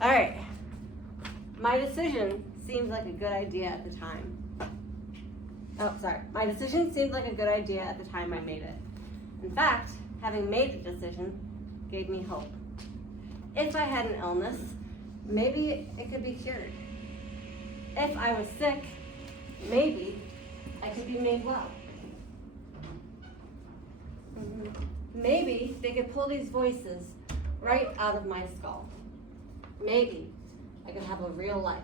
All right. My decision seemed like a good idea at the time. Oh, sorry. My decision seemed like a good idea at the time I made it. In fact, having made the decision gave me hope. If I had an illness, maybe it could be cured. If I was sick, maybe I could be made well. Maybe they could pull these voices right out of my skull. Maybe I could have a real life.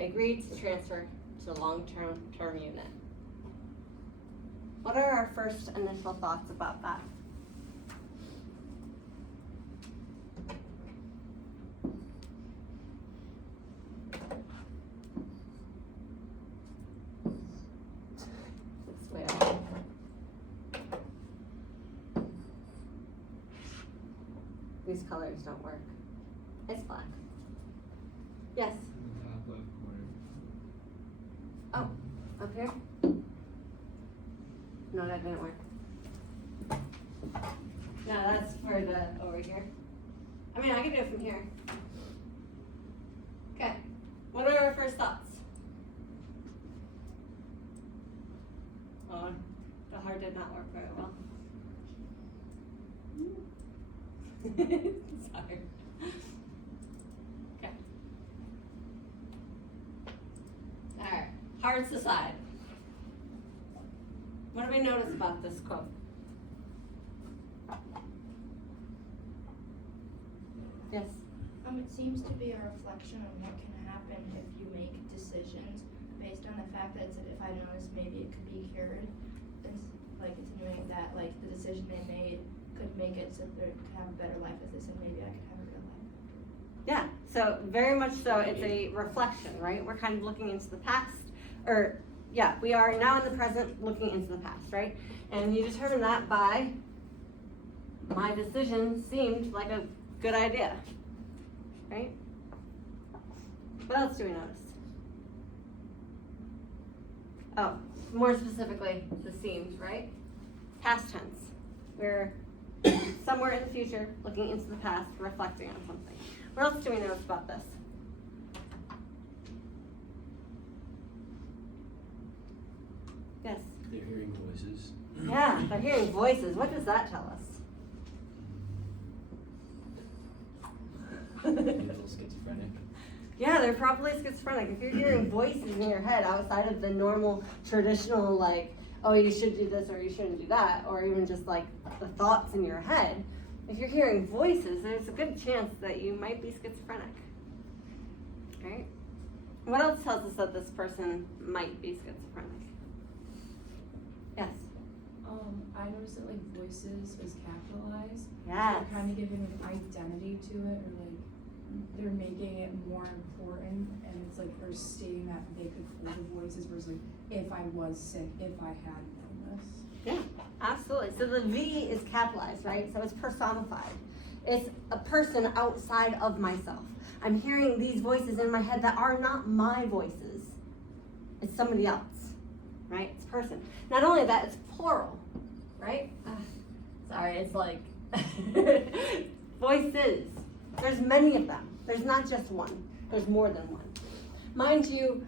I agreed to transfer to the long-term unit. What are our first initial thoughts about that? This way up. These colors don't work. It's black. Yes? Top left corner. Oh, up here? No, that didn't work. No, that's for the over here. I mean, I can do it from here. Okay. What are our first thoughts? Oh, the heart did not work very well. Sorry. Okay. Alright, hearts aside. What do we notice about this quote? Yes? It seems to be a reflection on what can happen if you make decisions based on the fact that if I notice maybe it could be cured, it's like insinuating that like the decision they made could make it so they could have a better life as they said maybe I could have a real life. Yeah, so very much so it's a reflection, right? We're kind of looking into the past, or yeah, we are now in the present looking into the past, right? And you determine that by my decision seemed like a good idea, right? What else do we notice? Oh, more specifically, the seemed, right? Past tense. We're somewhere in the future, looking into the past, reflecting on something. What else do we notice about this? Yes? They're hearing voices. Yeah, they're hearing voices. What does that tell us? A little schizophrenic. Yeah, they're probably schizophrenic. If you're hearing voices in your head outside of the normal, traditional, like, oh, you should do this or you shouldn't do that, or even just like the thoughts in your head, if you're hearing voices, there's a good chance that you might be schizophrenic. Right? What else tells us that this person might be schizophrenic? Yes? I noticed that like voices was capitalized. Yes. They're kind of giving an identity to it, or like they're making it more important, and it's like they're stating that they could hold the voices versus like if I was sick, if I had an illness. Yeah, absolutely. So the V is capitalized, right? So it's personified. It's a person outside of myself. I'm hearing these voices in my head that are not my voices. It's somebody else, right? It's a person. Not only that, it's plural, right? Sorry, it's like voices. There's many of them. There's not just one. There's more than one. Mind you,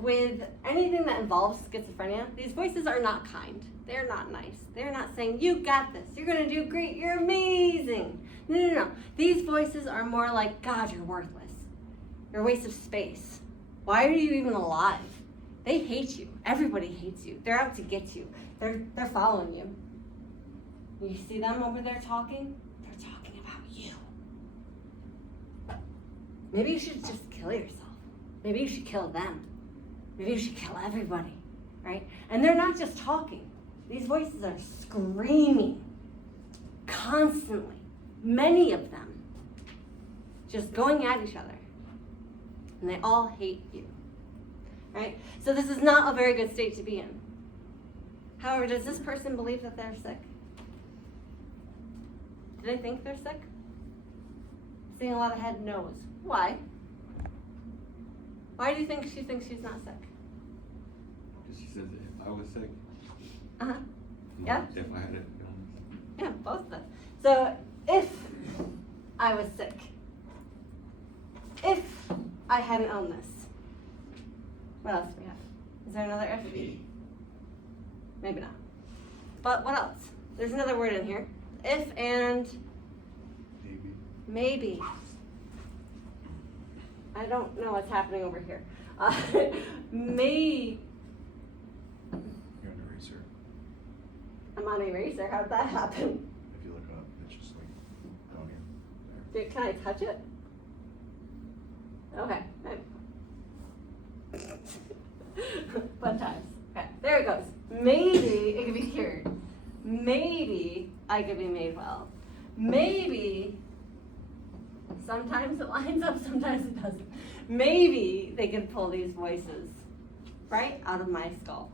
with anything that involves schizophrenia, these voices are not kind. They're not nice. They're not saying, you got this. You're going to do great. You're amazing. No. These voices are more like, God, you're worthless. You're a waste of space. Why are you even alive? They hate you. Everybody hates you. They're out to get you. They're following you. You see them over there talking? They're talking about you. Maybe you should just kill yourself. Maybe you should kill them. Maybe you should kill everybody, right? And they're not just talking. These voices are screaming constantly. Many of them just going at each other. And they all hate you, right? So this is not a very good state to be in. However, does this person believe that they're sick? Do they think they're sick? Seeing a lot of head no's. Why? Why do you think she thinks she's not sick? She says if I was sick. Uh-huh. Yeah? If I had an illness. Yeah, both of them. So if I was sick, I had an illness. What else do we have? Is there another if? Maybe not. But what else? There's another word in here. If and Maybe. maybe. I don't know what's happening over here. May. You're an eraser. I'm on eraser. How'd that happen? If you look up, it's just like down here. Dude, can I touch it? Okay. Fun times. Okay, there it goes. Maybe it could be cured. Maybe I could be made well. Maybe sometimes it lines up, sometimes it doesn't. Maybe they can pull these voices right out of my skull.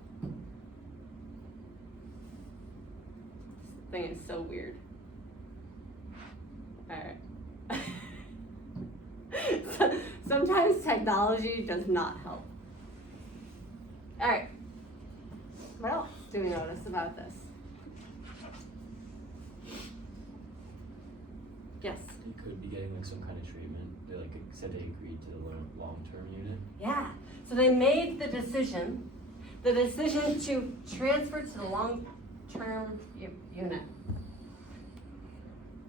This thing is so weird. Alright. Sometimes technology does not help. Alright. What else do we notice about this? Yes. You could be getting like some kind of treatment. They like said they agreed to the long-term unit. Yeah. So they made the decision to transfer to the long-term unit.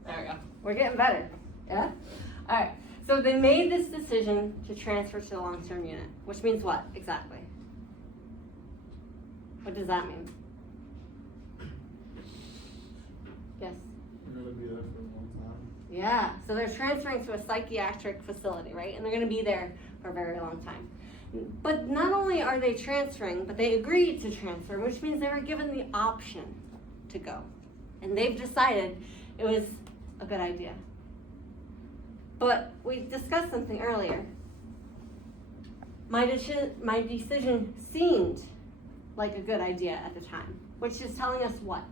There we go. We're getting better. Yeah? All right. So they made this decision to transfer to the long-term unit, which means what exactly? What does that mean? Yes. You're gonna be there for a long time. Yeah, so they're transferring to a psychiatric facility, right? And they're going to be there for a very long time. But not only are they transferring, but they agreed to transfer, which means they were given the option to go. And they've decided it was a good idea. But we discussed something earlier. My decision seemed like a good idea at the time, which is telling us what?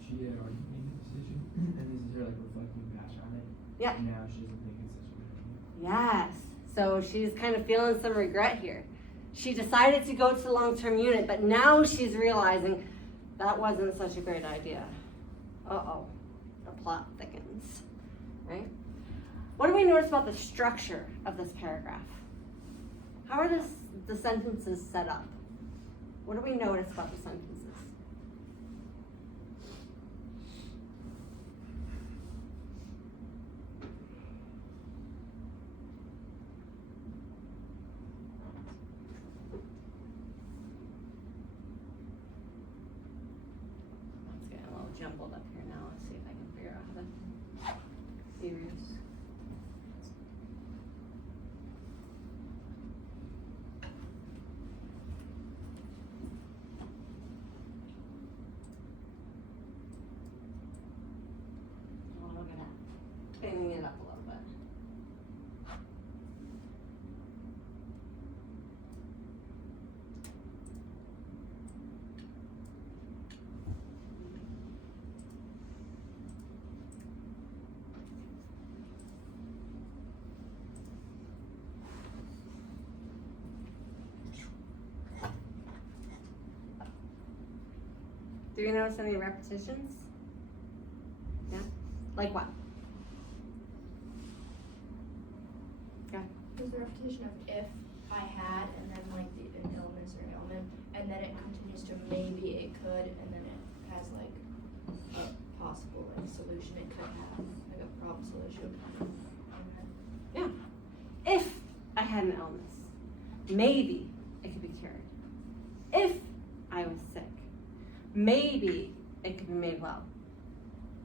She had already made the decision, and this is her like reflecting back on it. Yeah. And now she doesn't think it's such a good idea. Yes. So she's kind of feeling some regret here. She decided to go to the long-term unit, but now she's realizing that wasn't such a great idea. Uh-oh. The plot thickens. Right? What do we notice about the structure of this paragraph? How are the sentences set up? What do we notice about the sentences? It's getting a little jumbled up here now. Let's see if I can figure out how to series. Oh, look at that. Cleaning it up a little bit. Do you notice any repetitions? Yeah? Like what? Yeah. There's the repetition of if I had, and then like an illness or ailment, and then it continues to maybe it could, and then it has like a possible like solution it could have, like a problem solution. Yeah. If I had an illness, maybe it could be cured. If I was sick, maybe it could be made well.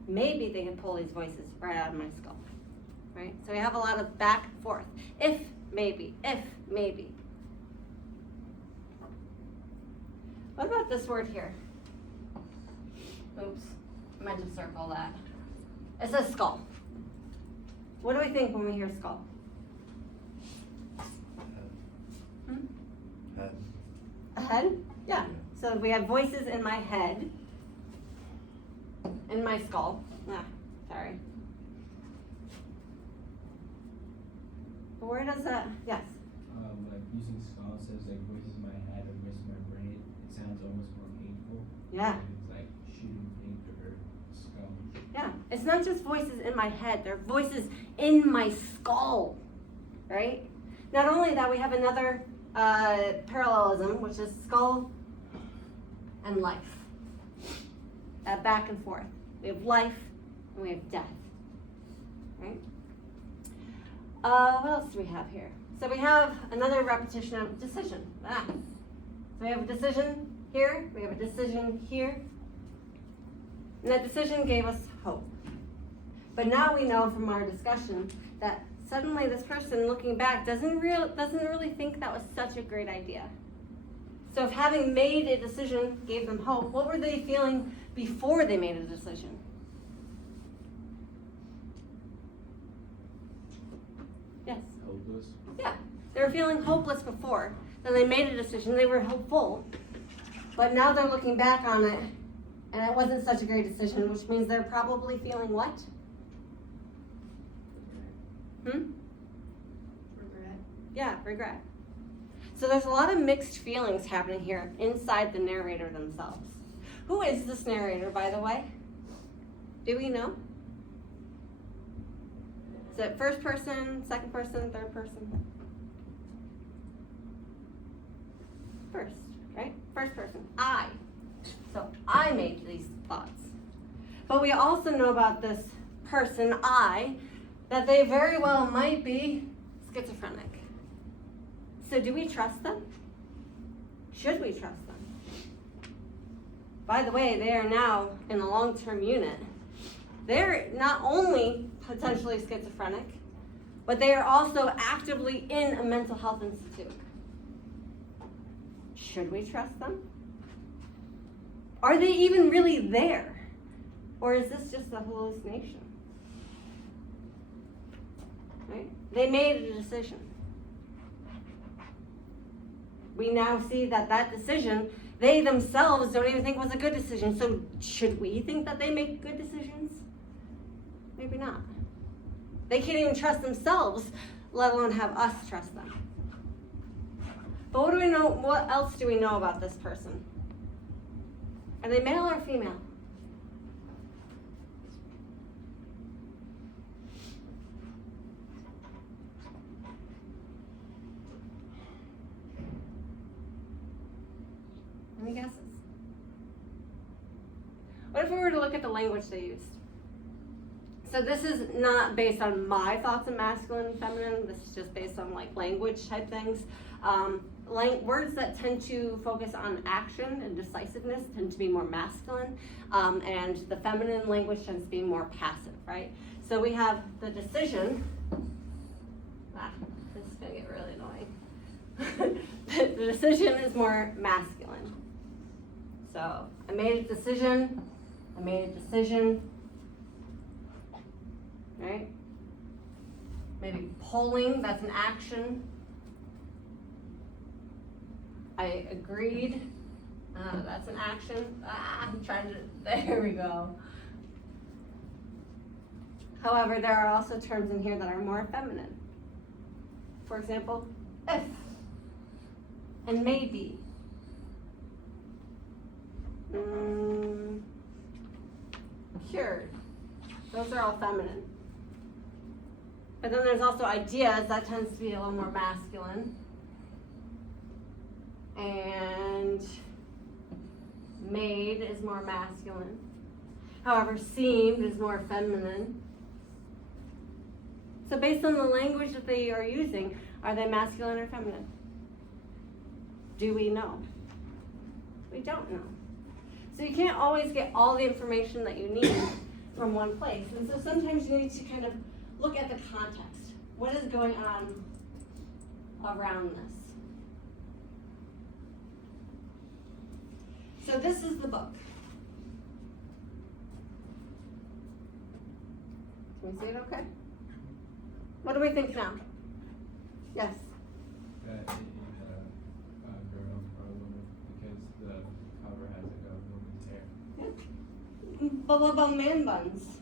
Maybe they can pull these voices right out of my skull. Right? So we have a lot of back and forth. If, maybe, if, maybe. What about this word here? Oops, I meant to circle that. It says skull. What do we think when we hear skull? Hmm? Head. A head? Yeah. So we have voices in my head, in my skull. Sorry. But where does that, yes? Like using skull says like voices in my head or voices in my brain, it sounds almost more painful. Yeah. Like it's like shooting paint to her skull. Yeah. It's not just voices in my head, they're voices in my skull. right? Not only that, we have another parallelism, which is skull and life. Back and forth. We have life and we have death, right? What else do we have here? So we have another repetition of decision. So we have a decision here, we have a decision here, and that decision gave us hope. But now we know from our discussion that suddenly this person looking back doesn't really think that was such a great idea. So if having made a decision gave them hope, what were they feeling before they made a decision? Yes? Hopeless. Yeah, they were feeling hopeless before. Then they made a decision, they were hopeful. But now they're looking back on it, and it wasn't such a great decision, which means they're probably feeling what? Regret. Yeah, regret. So there's a lot of mixed feelings happening here inside the narrator themselves. Who is this narrator, by the way? Do we know? Is it first person, second person, third person? First, right? First person. I. So I made these thoughts. But we also know about this person, I, that they very well might be schizophrenic. So do we trust them? Should we trust them? By the way, they are now in the long-term unit. They're not only potentially schizophrenic, but they are also actively in a mental health institute. Should we trust them? Are they even really there? Or is this just a hallucination? Right? They made a decision. We now see that that decision, they themselves don't even think was a good decision. So should we think that they make good decisions? Maybe not. They can't even trust themselves, let alone have us trust them. But what do we know? What else do we know about this person? Are they male or female? Any guesses? What if we were to look at the language they used? So this is not based on my thoughts of masculine and feminine. This is just based on like language type things. Words that tend to focus on action and decisiveness tend to be more masculine, and the feminine language tends to be more passive, right? So we have the decision. This is gonna get really annoying. The decision is more masculine. So I made a decision. Right? Maybe pulling, that's an action. I agreed, that's an action. I'm trying to, there we go. However, there are also terms in here that are more feminine. For example, if and maybe. Cured. Those are all feminine. But then there's also ideas, that tends to be a little more masculine. And made is more masculine. However, seemed is more feminine. So based on the language that they are using, are they masculine or feminine? Do we know? We don't know. So you can't always get all the information that you need from one place. And so sometimes you need to kind of look at the context. What is going on around this? So this is the book. Can we see it okay? What do we think now? Yes? That it had a girl or a woman because the cover has like a woman's hair. Yeah. But what about man buns?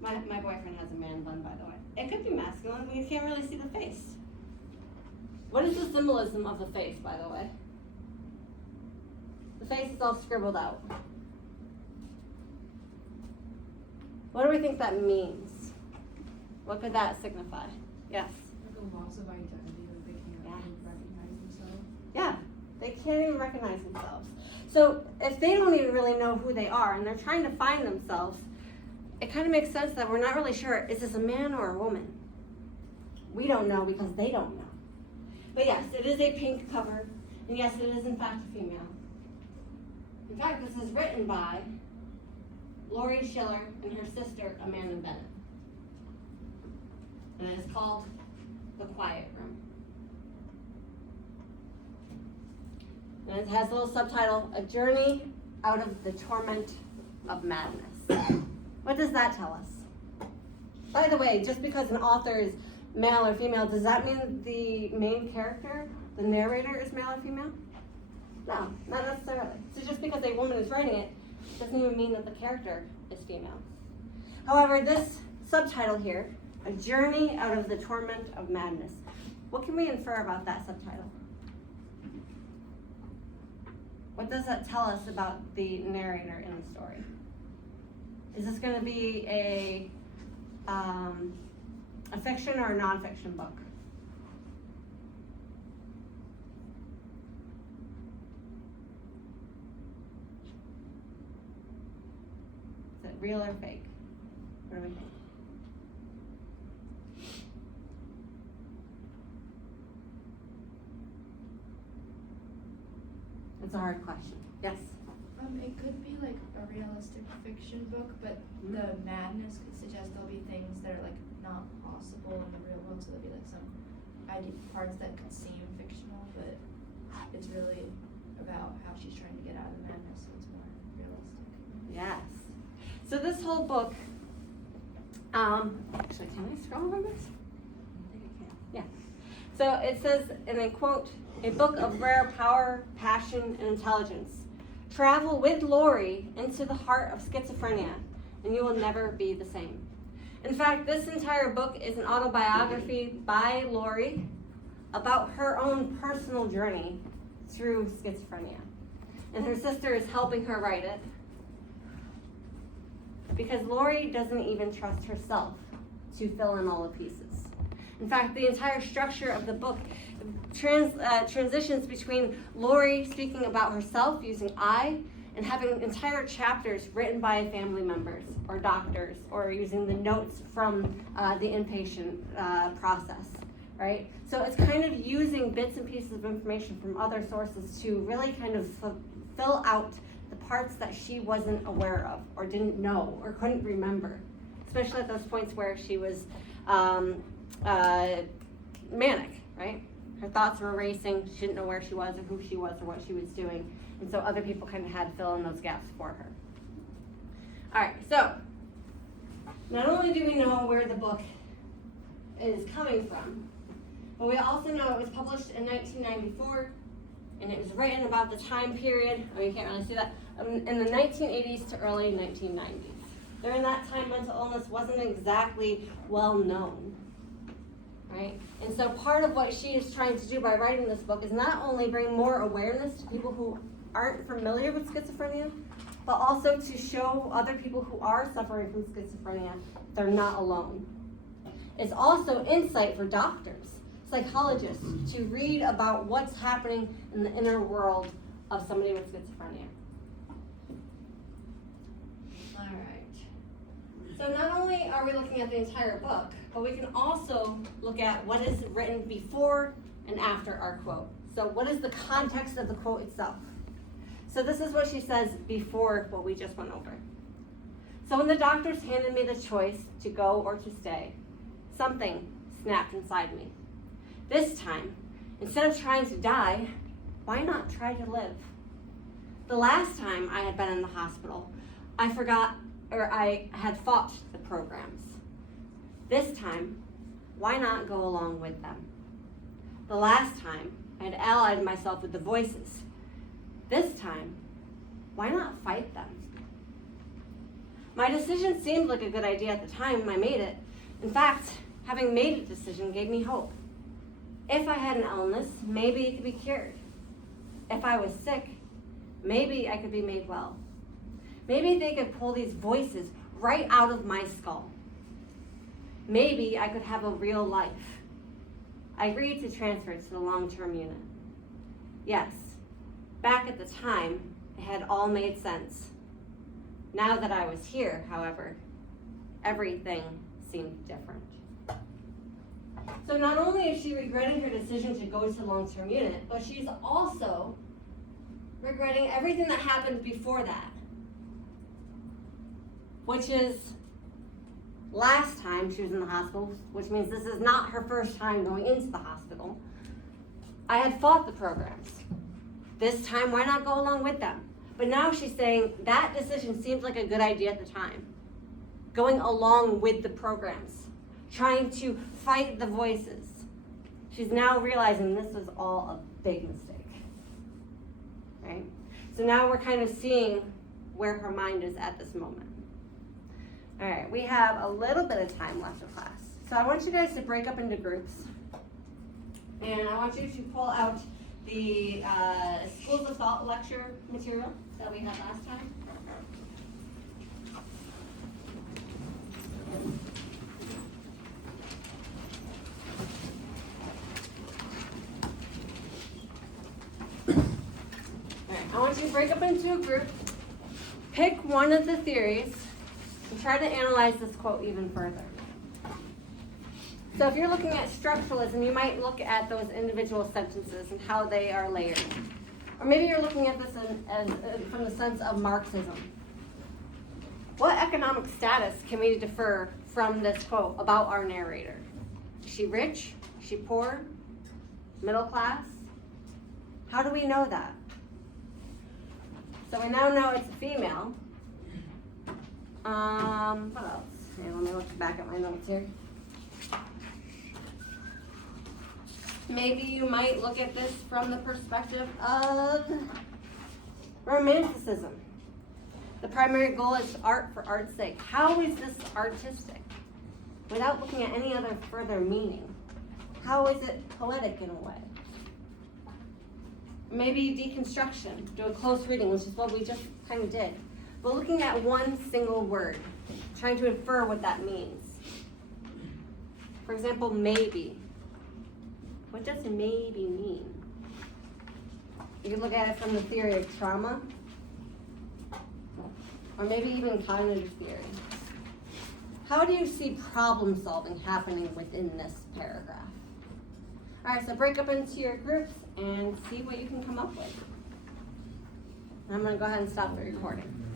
My boyfriend has a man bun, by the way. It could be masculine, but you can't really see the face. What is the symbolism of the face, by the way? The face is all scribbled out. What do we think that means? What could that signify? Yes? A The loss of identity, that they can't Yeah. really recognize themselves. Yeah, they can't even recognize themselves. So if they don't even really know who they are and they're trying to find themselves, it kind of makes sense that we're not really sure, is this a man or a woman? We don't know because they don't know. But yes, it is a pink cover, and yes, it is in fact a female. In fact, this is written by Laurie Schiller and her sister, Amanda Bennett. And it is called The Quiet Room. And it has a little subtitle, A Journey Out of the Torment of Madness. What does that tell us? By the way, just because an author is male or female, does that mean the main character, the narrator, is male or female? No, not necessarily. So just because a woman is writing it, doesn't even mean that the character is female. However, this subtitle here, A Journey Out of the Torment of Madness, what can we infer about that subtitle? What does that tell us about the narrator in the story? Is this going to be a fiction or a nonfiction book? Is it real or fake? What do we think? It's a hard question. Yes? It could be like a realistic fiction book, but the madness could suggest there'll be things that are like not possible in the real world, so there'll be like some parts that could seem fictional, but it's really about how she's trying to get out of the madness, so it's more realistic. Yes. So this whole book, actually, can I scroll over this? I think I can. Yeah. So it says, and I quote, a book of rare power, passion, and intelligence. Travel with Laurie into the heart of schizophrenia, and you will never be the same. In fact, this entire book is an autobiography by Laurie about her own personal journey through schizophrenia. And her sister is helping her write it because Laurie doesn't even trust herself to fill in all the pieces. In fact, the entire structure of the book transitions between Laurie speaking about herself using I and having entire chapters written by family members or doctors or using the notes from the inpatient process, right? So it's kind of using bits and pieces of information from other sources to really kind of fill out the parts that she wasn't aware of or didn't know or couldn't remember, especially at those points where she was manic, right? Her thoughts were racing. She didn't know where she was or who she was or what she was doing. And so other people kind of had to fill in those gaps for her. All right, so not only do we know where the book is coming from, but we also know it was published in 1994, and it was written about the time period, you can't really see that, in the 1980s to early 1990s. During that time, mental illness wasn't exactly well known. Right? And so part of what she is trying to do by writing this book is not only bring more awareness to people who aren't familiar with schizophrenia, but also to show other people who are suffering from schizophrenia they're not alone. It's also insight for doctors, psychologists, to read about what's happening in the inner world of somebody with schizophrenia. All right. So not only are we looking at the entire book, but we can also look at what is written before and after our quote. So what is the context of the quote itself? So this is what she says before what we just went over. So when the doctors handed me the choice to go or to stay, something snapped inside me. This time, instead of trying to die, why not try to live? The last time I had been in the hospital, I had fought the programs. This time, why not go along with them? The last time, I had allied myself with the voices. This time, why not fight them? My decision seemed like a good idea at the time I made it. In fact, having made a decision gave me hope. If I had an illness, maybe it could be cured. If I was sick, maybe I could be made well. Maybe they could pull these voices right out of my skull. Maybe I could have a real life. I agreed to transfer to the long-term unit. Yes, back at the time, it had all made sense. Now that I was here, however, everything seemed different. So not only is she regretting her decision to go to long-term unit, but she's also regretting everything that happened before that. Which is, last time she was in the hospital, which means this is not her first time going into the hospital, I had fought the programs. This time, why not go along with them? But now she's saying that decision seemed like a good idea at the time. Going along with the programs, trying to fight the voices. She's now realizing this was all a big mistake, right? So now we're kind of seeing where her mind is at this moment. All right, we have a little bit of time left of class. So I want you guys to break up into groups. And I want you to pull out the schools of thought lecture material that we had last time. Alright, I want you to break up into a group, pick one of the theories, and try to analyze this quote even further. So if you're looking at structuralism, you might look at those individual sentences and how they are layered. Or maybe you're looking at this from the sense of Marxism. What economic status can we defer from this quote about our narrator? Is she rich? Is she poor? Middle class? How do we know that? So we now know it's a female. What else? Okay, let me look back at my notes here. Maybe you might look at this from the perspective of romanticism. The primary goal is art for art's sake. How is this artistic? Without looking at any other further meaning. How is it poetic in a way? Maybe deconstruction, do a close reading, which is what we just kind of did. But looking at one single word, trying to infer what that means. For example, maybe. What does maybe mean? You can look at it from the theory of trauma, or maybe even cognitive theory. How do you see problem solving happening within this paragraph? All right, so break up into your groups and see what you can come up with. I'm going to go ahead and stop the recording.